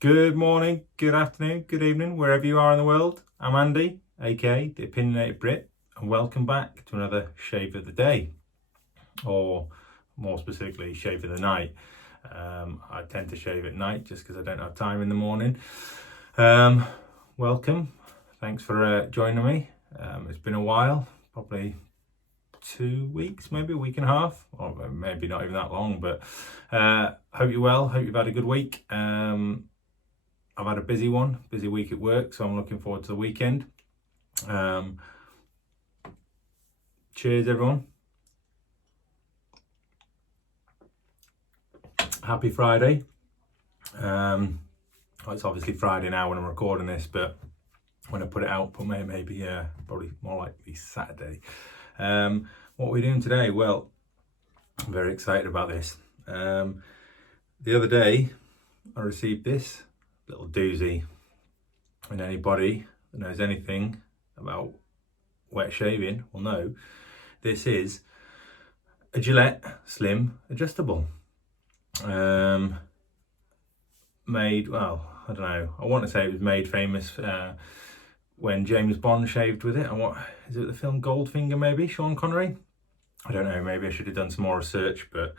Good morning, good afternoon, good evening, wherever you are in the world. I'm Andy, aka the Opinionated Brit, and welcome back to another Shave of the Day, or more specifically, Shave of the Night. I tend to shave at night just because I don't have time in the morning. Welcome, thanks for joining me. It's been a while, probably 2 weeks, maybe a week and a half, or maybe not even that long, but hope you're well, hope you've had a good week. I've had a busy week at work, so I'm looking forward to the weekend. Cheers, everyone. Happy Friday. It's obviously Friday now when I'm recording this, but when I put it out, maybe probably more likely Saturday. What are we doing today? Well, I'm very excited about this. The other day, I received this little doozy, and anybody that knows anything about wet shaving will know this is a Gillette Slim Adjustable. Made, well, I don't know, I want to say it was made famous when James Bond shaved with it. And what is it, the film Goldfinger, maybe? Sean Connery? I don't know, maybe I should have done some more research, but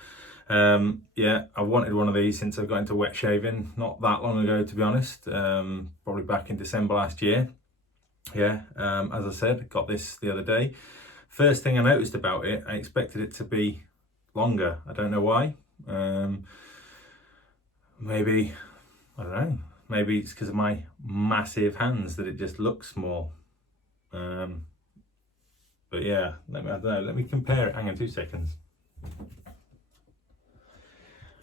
yeah, I wanted one of these since I got into wet shaving not that long ago, to be honest. Probably back in December last year. Yeah, as I said, got this the other day. First thing I noticed about it, I expected it to be longer. I don't know why. Maybe, I don't know, maybe it's because of my massive hands that it just looks small. But yeah, I don't know, let me compare it. Hang on 2 seconds.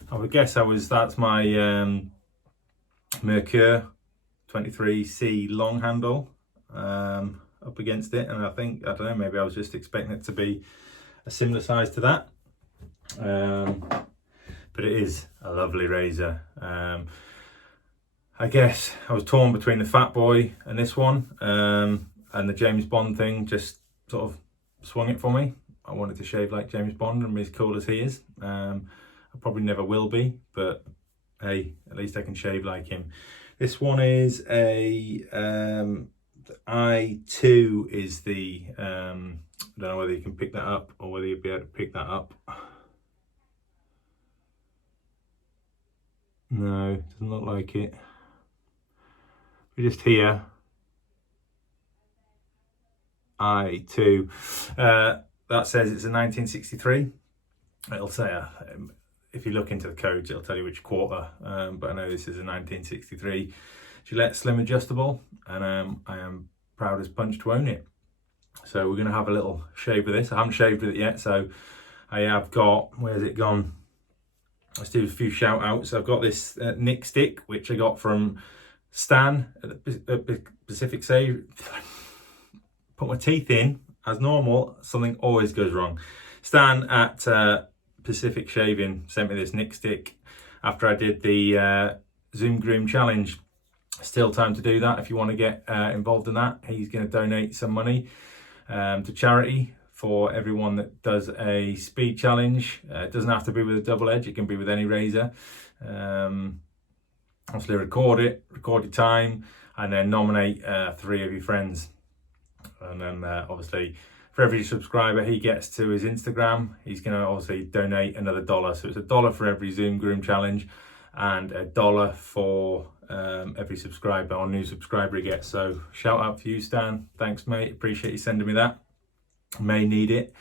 I would guess that's my Mercure 23C long handle up against it, and I don't know, maybe I was just expecting it to be a similar size to that. But it is a lovely razor. I guess I was torn between the Fat Boy and this one, and the James Bond thing just sort of swung it for me. I wanted to shave like James Bond and be as cool as he is. I probably never will be, but hey, at least I can shave like him. This one is a I2 is the, I don't know whether you can pick that up or whether you'll be able to pick that up. No, doesn't look like it. We're just here. I2. That says it's a 1963. It'll say, if you look into the codes, it'll tell you which quarter. But I know this is a 1963 Gillette Slim Adjustable, and I am proud as punch to own it. So we're going to have a little shave with this. I haven't shaved with it yet, so I have got, where's it gone? Let's do a few shout outs. I've got this Nick stick, which I got from Stan at the Pacific Save. Put my teeth in as normal, something always goes wrong. Stan at Pacific Shaving sent me this Nick stick after I did the Zoom Groom Challenge. Still time to do that if you want to get involved in that. He's going to donate some money to charity for everyone that does a speed challenge. It doesn't have to be with a double edge, it can be with any razor. Obviously record your time, and then nominate 3 of your friends. And then obviously for every subscriber he gets to his Instagram, he's going to obviously donate another $1. So it's $1 for every Zoom Groom Challenge and $1 for every subscriber or new subscriber he gets. So shout out for you, Stan. Thanks, mate. Appreciate you sending me that. May need it,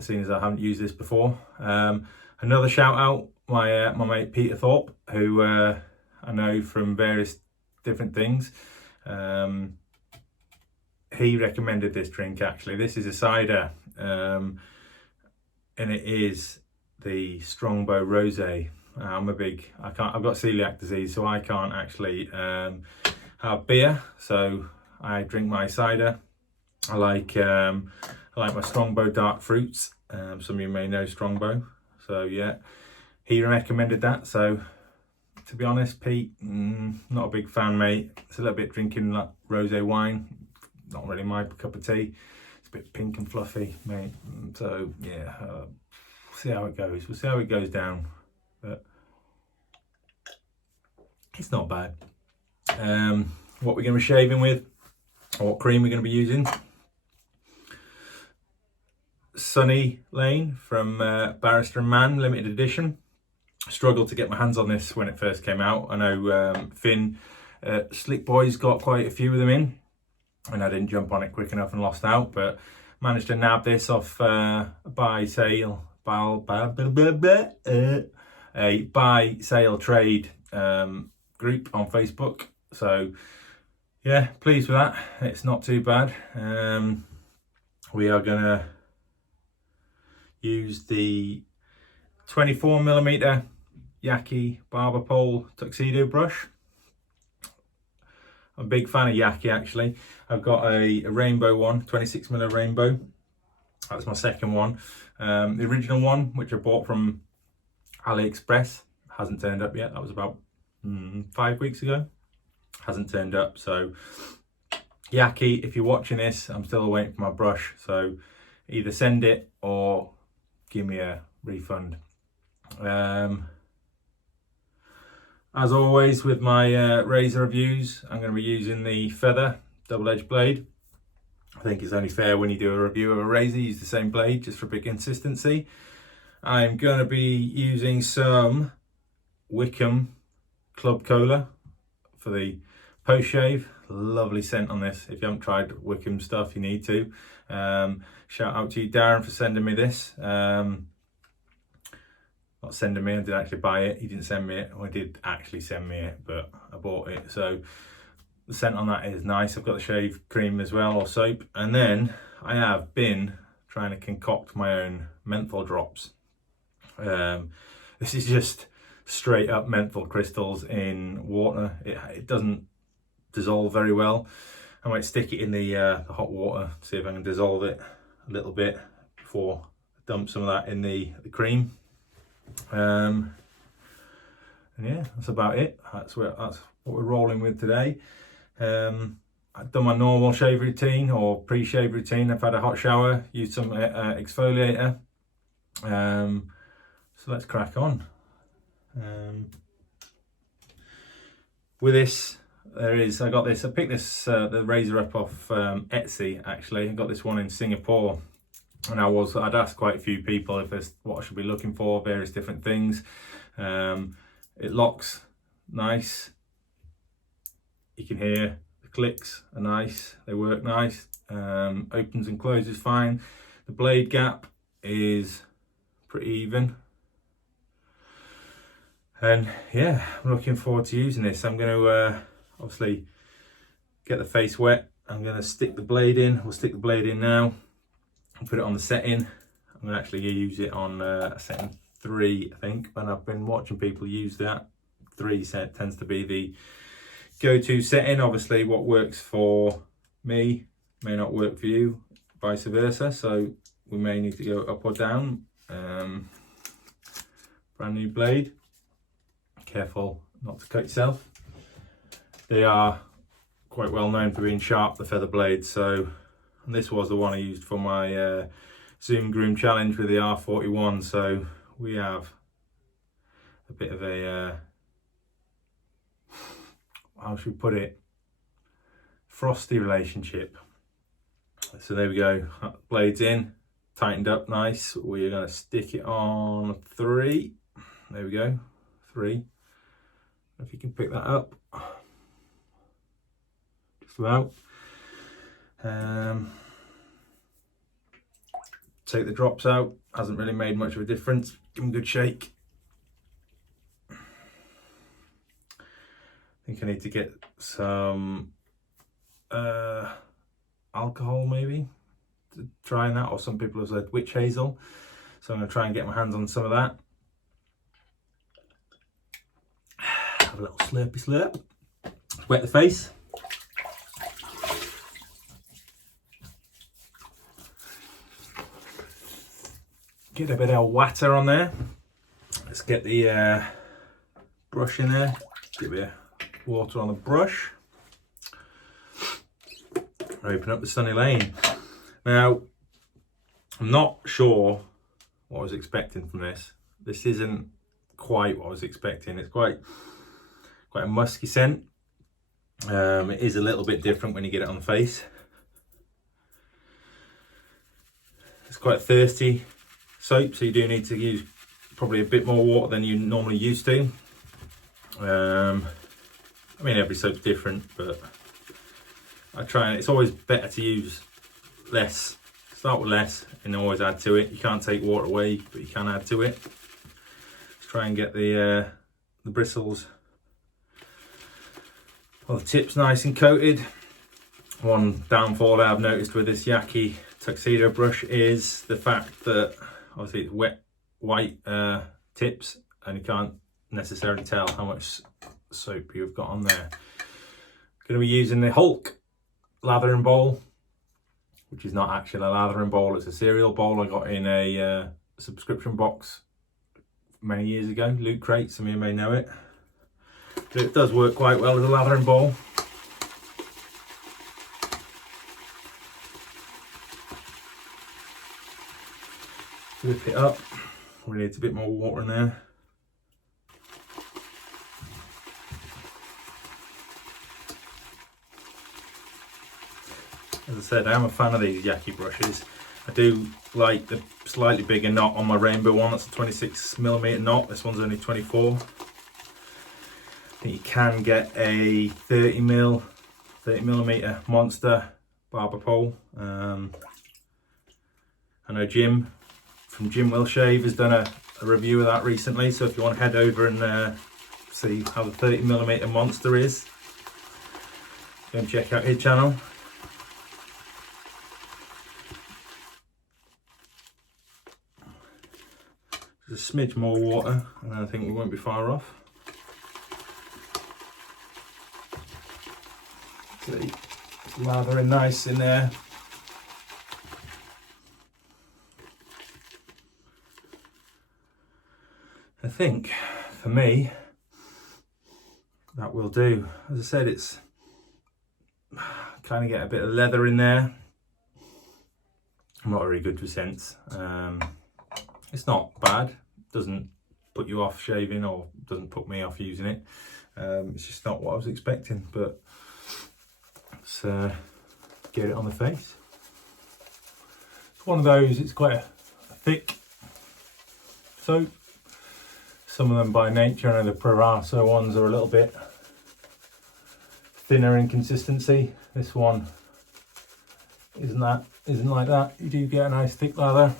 seeing as I haven't used this before. Another shout out, my mate Peter Thorpe, who I know from various different things. He recommended this drink actually. This is a cider, and it is the Strongbow Rosé. I've got celiac disease, so I can't actually have beer. So I drink my cider. I like my Strongbow dark fruits. Some of you may know Strongbow. So yeah, he recommended that. So to be honest, Pete, not a big fan, mate. It's a little bit drinking like rosé wine. Not really my cup of tea. It's a bit pink and fluffy, mate. So yeah, see how it goes. We'll see how it goes down. But It's not bad. What we're going to be shaving with, or what cream we're going to be using. Sunny Lane from Barrister and Man limited edition. Struggled to get my hands on this when it first came out. I know Finn Slick Boy's got quite a few of them in, and I didn't jump on it quick enough and lost out, but managed to nab this off a buy sale trade group on Facebook. So yeah, pleased with that. It's not too bad. We are gonna use the 24mm Yaqi barber pole tuxedo brush. I'm a big fan of Yaqi actually. I've got a rainbow one, 26mm rainbow. That's my second one. The original one, which I bought from AliExpress, hasn't turned up yet. That was about 5 weeks ago. Hasn't turned up. So Yaqi, if you're watching this, I'm still waiting for my brush. So either send it or give me a refund. As always with my razor reviews, I'm going to be using the Feather double-edged blade. I think it's only fair when you do a review of a razor, use the same blade just for a bit of consistency. I'm going to be using some Wickham Club Cola for the post shave. Lovely scent on this. If you haven't tried Wickham stuff, you need to. Shout out to you, Darren, for sending me this. Not sending me, I didn't actually buy it. He didn't send me it. Well, he did actually send me it, but I bought it. So the scent on that is nice. I've got the shave cream as well, or soap. And then I have been trying to concoct my own menthol drops. This is just straight up menthol crystals in water. It doesn't dissolve very well. I might stick it in the hot water, see if I can dissolve it a little bit before I dump some of that in the cream. And yeah, that's about it. That's what we're rolling with today. I've done my normal shave routine or pre-shave routine. I've had a hot shower, used some exfoliator. So let's crack on. With this, I picked this the razor up off Etsy actually. I got this one in Singapore, and I'd asked quite a few people if there's what I should be looking for, various different things. It locks nice. You can hear the clicks are nice, they work nice. Opens and closes fine. The blade gap is pretty even. And yeah, I'm looking forward to using this. I'm going to obviously get the face wet. I'm going to stick the blade in. We'll stick the blade in now and put it on the setting. I'm going to actually use it on setting 3, I think. When I've been watching people use that, 3 tends to be the go-to setting. Obviously what works for me may not work for you, vice versa. So we may need to go up or down. Brand new blade. Careful not to cut yourself. They are quite well known for being sharp, the feather blades. So, and this was the one I used for my Zoom Groom challenge with the R41. So we have a bit of a how should we put it, frosty relationship. So there we go, blades in, tightened up nice. We're going to stick it on 3. There we go, 3. If you can pick that up, just about. Take the drops out, hasn't really made much of a difference. Give them a good shake. I think I need to get some alcohol maybe to try that, or some people have said witch hazel. So I'm going to try and get my hands on some of that. Have a little slurpy slurp. Wet the face. Get a bit of water on there. Let's get the brush in there. Give it water on the brush. Open up the Sunny Lane. Now, I'm not sure what I was expecting from this. This isn't quite what I was expecting. It's quite quite a musky scent. It is a little bit different when you get it on the face. It's quite thirsty soap, so you do need to use probably a bit more water than you normally used to. I mean, every soap's different, but I try, and it's always better to use less. Start with less and always add to it. You can't take water away, but you can add to it. Let's try and get the bristles or the tips nice and coated. One downfall I've noticed with this Yaki tuxedo brush is the fact that obviously it's wet white tips, and you can't necessarily tell how much soap you've got on there. Going to be using the Hulk lathering bowl, which is not actually a lathering bowl, it's a cereal bowl I got in a subscription box many years ago, Loot Crate, some of you may know it. But it does work quite well as a lathering bowl. Whip it up, we need a bit more water in there. As I said, I am a fan of these Yaki brushes. I do like the slightly bigger knot on my rainbow one. That's a 26mm knot. This one's only 24. I think you can get a 30mm monster barber pole. I know Jim from Jim Will Shave has done a review of that recently. So if you want to head over and see how the 30mm monster is, go and check out his channel. Just a smidge more water and I think we won't be far off. See, lathering nice in there. I think for me that will do. As I said, it's kind of get a bit of leather in there. I'm not very good with scents. It's not bad, doesn't put you off shaving or doesn't put me off using it. It's just not what I was expecting, but let's get it on the face. It's one of those, it's quite a thick soap. Some of them by nature, I know the Proraso ones are a little bit thinner in consistency. This one isn't like that. You do get a nice thick lather.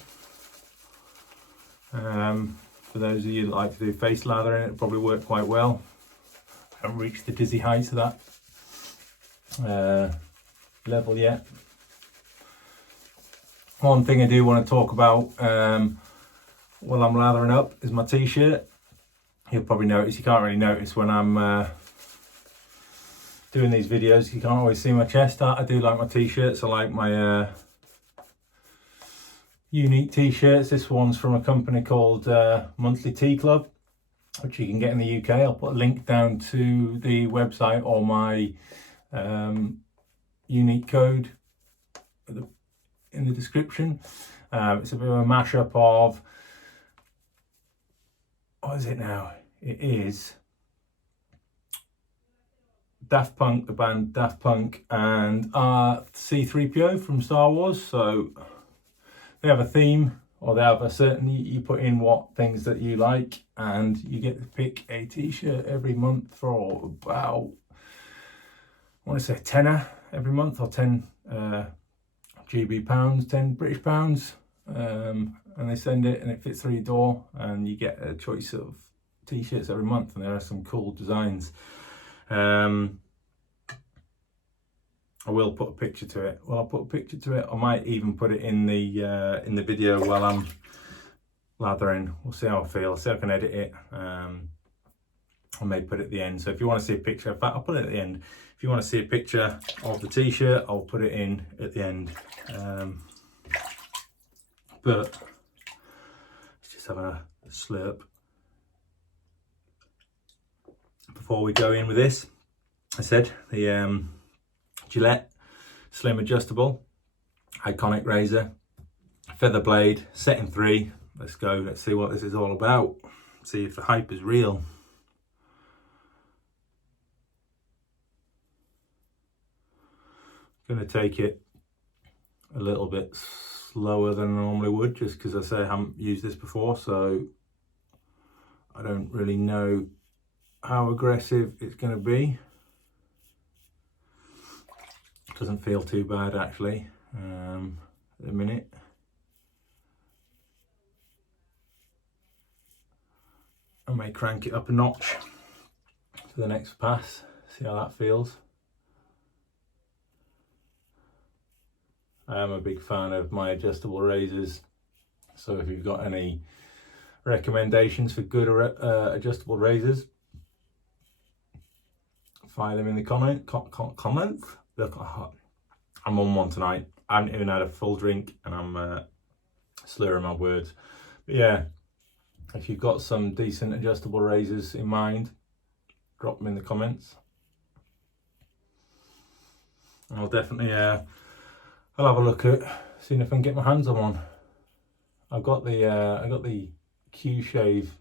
For those of you that like to do face lathering, it'll probably work quite well. I haven't reached the dizzy heights of that level yet. One thing I do want to talk about while I'm lathering up is my t-shirt. You'll probably notice, you can't really notice when I'm doing these videos, you can't always see my chest. I do like my t-shirts. I like my unique t-shirts. This one's from a company called Monthly Tea Club, which you can get in the UK. I'll put a link down to the website or my unique code in the description. It's a bit of a mashup of, what is it now? It is Daft Punk, the band Daft Punk, and C-3PO from Star Wars. So they have a theme, or they have a certain, you put in what things that you like, and you get to pick a t-shirt every month for about, I want to say tenner every month, or 10 GB pounds, 10 British pounds. And they send it and it fits through your door, and you get a choice of t-shirts every month, and there are some cool designs. I will put a picture to it. Well, I'll put a picture to it. I might even put it in the video while I'm lathering. We'll see how I feel. See if I can edit it. I may put it at the end. So if you want to see a picture, in fact, I'll put it at the end. If you want to see a picture of the t-shirt, I'll put it in at the end. But let's just have a slurp before we go in with this. I said the Gillette Slim Adjustable Iconic Razor, feather blade, set in 3. Let's go, let's see what this is all about. See if the hype is real. Going to take it a little bit slower than I normally would, just because I say I haven't used this before, so I don't really know how aggressive it's going to be. Doesn't feel too bad actually at the minute. I may crank it up a notch for the next pass, see how that feels. I am a big fan of my adjustable razors, so if you've got any recommendations for good adjustable razors, fire them in the comments. Look, I'm on one tonight. I haven't even had a full drink and I'm slurring my words. But yeah, if you've got some decent adjustable razors in mind, drop them in the comments. I'll definitely I'll have a look at seeing if I can get my hands on one. I got the Q-Shave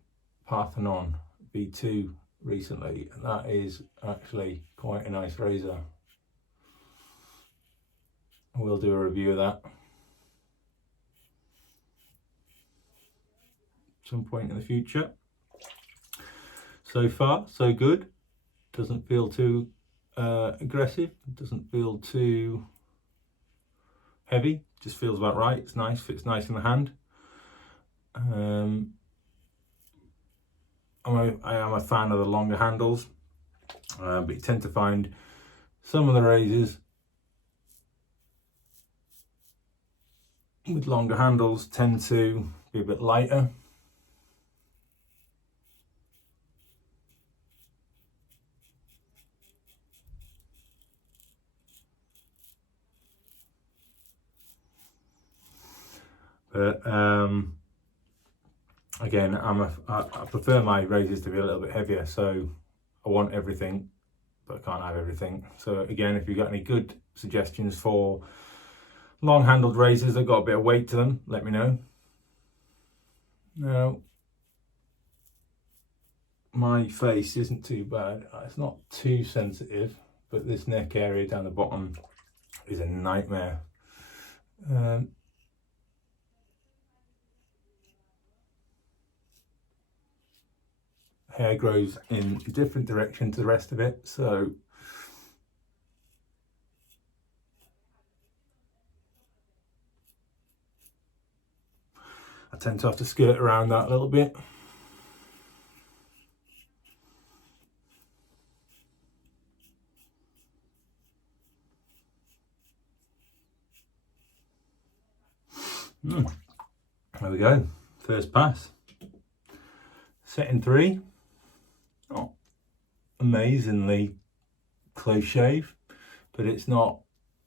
Parthenon V2 recently, and that is actually quite a nice razor. We'll do a review of that some point in the future. So far, so good. Doesn't feel too aggressive. Doesn't feel too heavy. Just feels about right. It's nice. Fits nice in the hand. I am a fan of the longer handles, but you tend to find some of the razors with longer handles tend to be a bit lighter. But again, I prefer my razors to be a little bit heavier, so I want everything, but I can't have everything. So again, if you've got any good suggestions for long handled razors that got a bit of weight to them, let me know. Now, my face isn't too bad. It's not too sensitive, but this neck area down the bottom is a nightmare. Hair grows in a different direction to the rest of it, so I tend to have to skirt around that a little bit. There we go, first pass. Setting 3. Not amazingly close shave, but it's not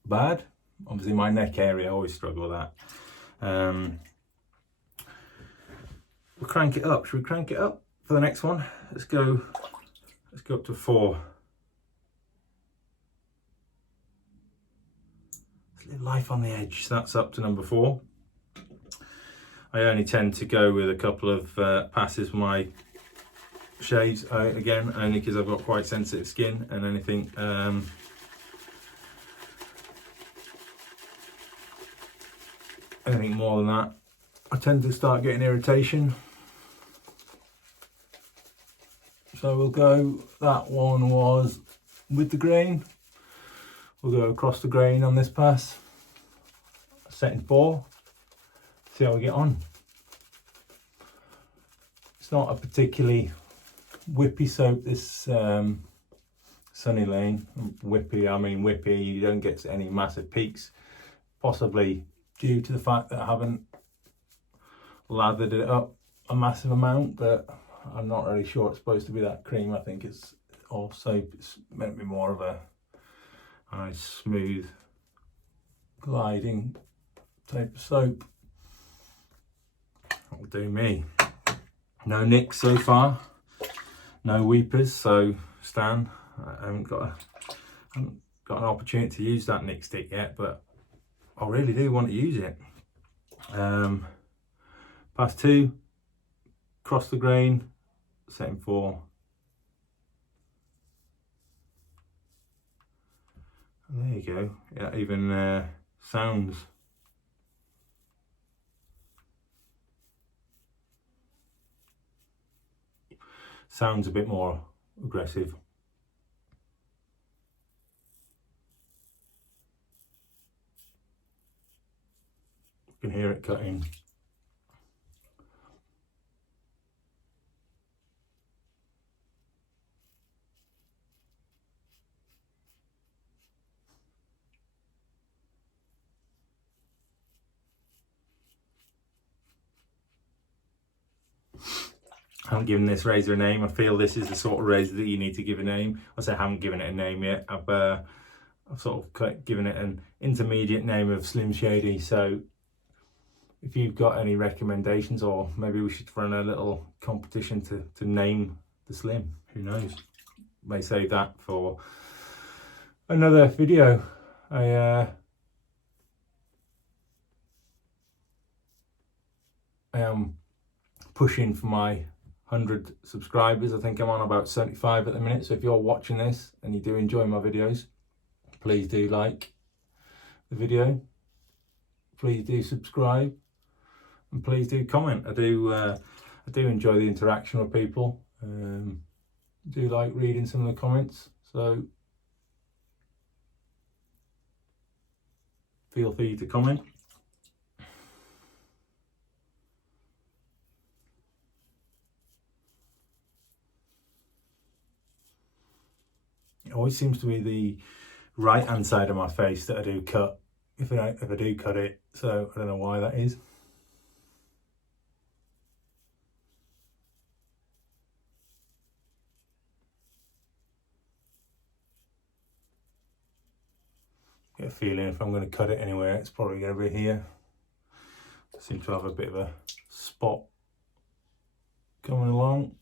bad. Obviously my neck area, I always struggle with that. We'll crank it up. Should we crank it up for the next one? Let's go up to 4. Life on the Edge, so that's up to number 4. I only tend to go with a couple of passes for my shaves, again, only because I've got quite sensitive skin, and anything anything more than that, I tend to start getting irritation. So we'll go, that one was with the grain. We'll go across the grain on this pass, setting 4. See how we get on. It's not a particularly whippy soap, this Sunny Lane. Whippy, I mean whippy, you don't get any massive peaks, possibly due to the fact that I haven't lathered it up a massive amount, but I'm not really sure it's supposed to be that cream. I think it's all soap. It's meant to be more of a nice, smooth, gliding type of soap. That'll do me. No nicks so far, no weepers, so Stan, I haven't got an opportunity to use that nick stick yet, but I really do want to use it. Pass 2, cross the grain, setting 4. And there you you go. Yeah, even sounds. Sounds a bit more aggressive. You can hear it cutting. I haven't given this razor a name. I feel this is the sort of razor that you need to give a name. I say I haven't given it a name yet. I've sort of given it an intermediate name of Slim Shady. So if you've got any recommendations, or maybe we should run a little competition to name the Slim. Who knows? May save that for another video. I am pushing for my 100 subscribers. I think I'm on about 75 at the minute. So if you're watching this and you do enjoy my videos, please do like the video, please do subscribe, and please do comment. I do enjoy the interaction with people. I do like reading some of the comments, so feel free to comment. It always seems to be the right hand side of my face that I do cut if I do cut it, so I don't know why that is. Get a feeling if I'm going to cut it anywhere, it's probably going to be here. I seem to have a bit of a spot coming along.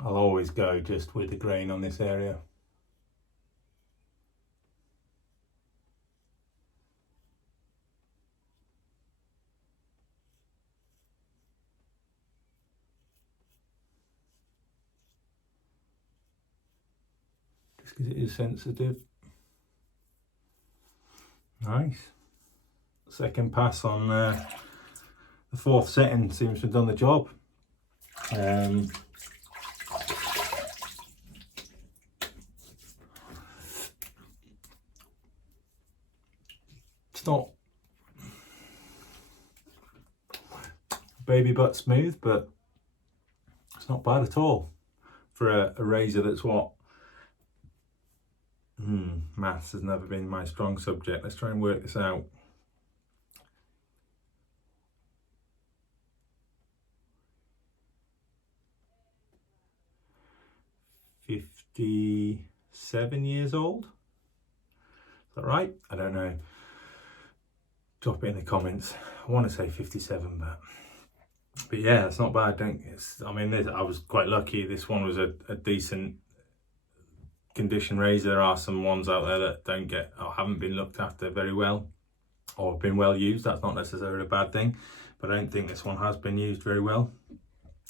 I'll always go just with the grain on this area. Just because it is sensitive. Nice. Second pass on the fourth setting seems to have done the job. It's not baby butt smooth, but it's not bad at all for a razor that's what? Maths has never been my strong subject. Let's try and work this out. $57 years old. Is that right? I don't know. Drop it in the comments. I want to say 57, but yeah, it's not bad. I mean, I was quite lucky. This one was a decent condition razor. There are some ones out there that don't get or haven't been looked after very well, or have been well used. That's not necessarily a bad thing, but I don't think this one has been used very well.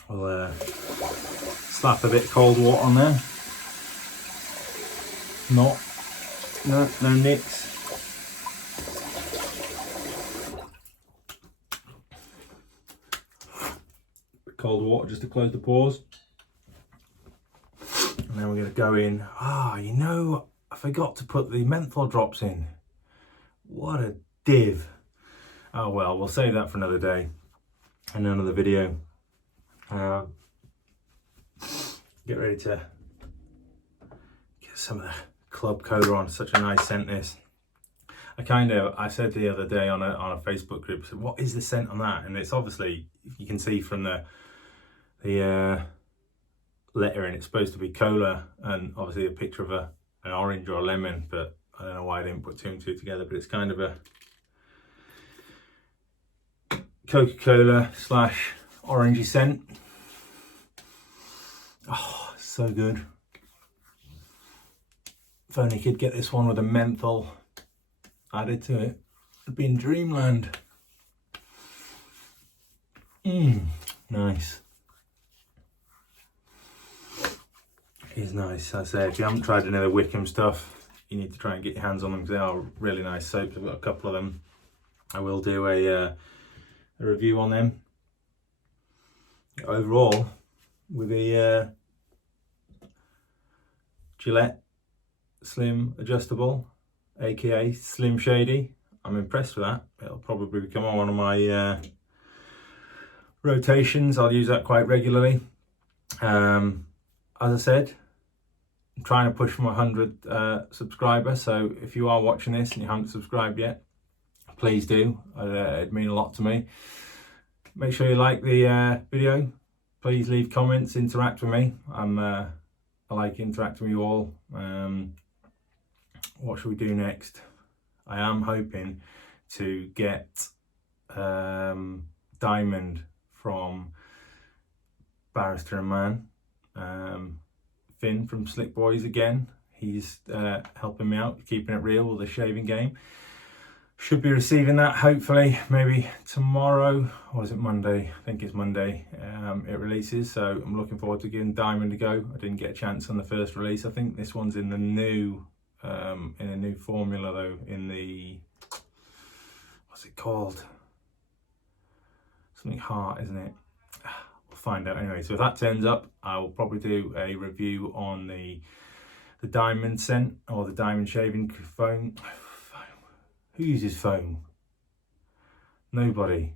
I'll slap a bit of cold water on there. No nicks. Cold water just to close the pores. And then we're going to go in. You know, I forgot to put the menthol drops in. What a div. Oh well, we'll save that for another day and another video. Get ready to get some of the Club Cola on. Such a nice scent, this. I said the other day on a Facebook group, I said, what is the scent on that? And it's obviously, you can see from the lettering, it's supposed to be cola, and obviously a picture of an orange or a lemon, but I don't know why I didn't put two and two together, but it's kind of a Coca-Cola / orangey scent. Oh, so good. If only you could get this one with a menthol added to it, it'd be in dreamland. Nice. He's nice. I say, if you haven't tried any of the Wickham stuff, you need to try and get your hands on them because they are really nice soaps. I've got a couple of them. I will do a review on them. Overall, with the Gillette Slim Adjustable, aka Slim Shady, I'm impressed with that. It'll probably become on one of my rotations. I'll use that quite regularly. As I said, I'm trying to push for my 100 subscriber, so if you are watching this and you haven't subscribed yet, please do. It'd mean a lot to me. Make sure you like the video. Please leave comments, interact with me. I like interacting with you all. What should we do next? I am hoping to get Diamond from Barrister and Man. Finn from Slick Boys again. He's helping me out, keeping it real with the shaving game. Should be receiving that hopefully maybe tomorrow, or is it Monday? I think it's Monday it releases, so I'm looking forward to giving Diamond a go. I didn't get a chance on the first release. I think this one's in the new in a new formula though, in the, what's it called? Something Heart, isn't it? We'll find out anyway. So if that turns up, I will probably do a review on the Diamond scent, or the Diamond shaving foam. Who uses foam? Nobody.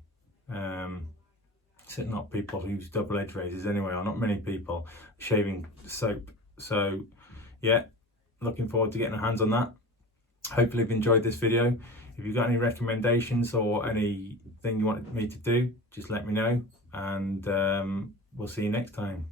Certainly not people who use double edge razors anyway, or not many people. Shaving soap. So yeah, looking forward to getting our hands on that. Hopefully you've enjoyed this video. If you've got any recommendations or anything you want me to do, just let me know, and we'll see you next time.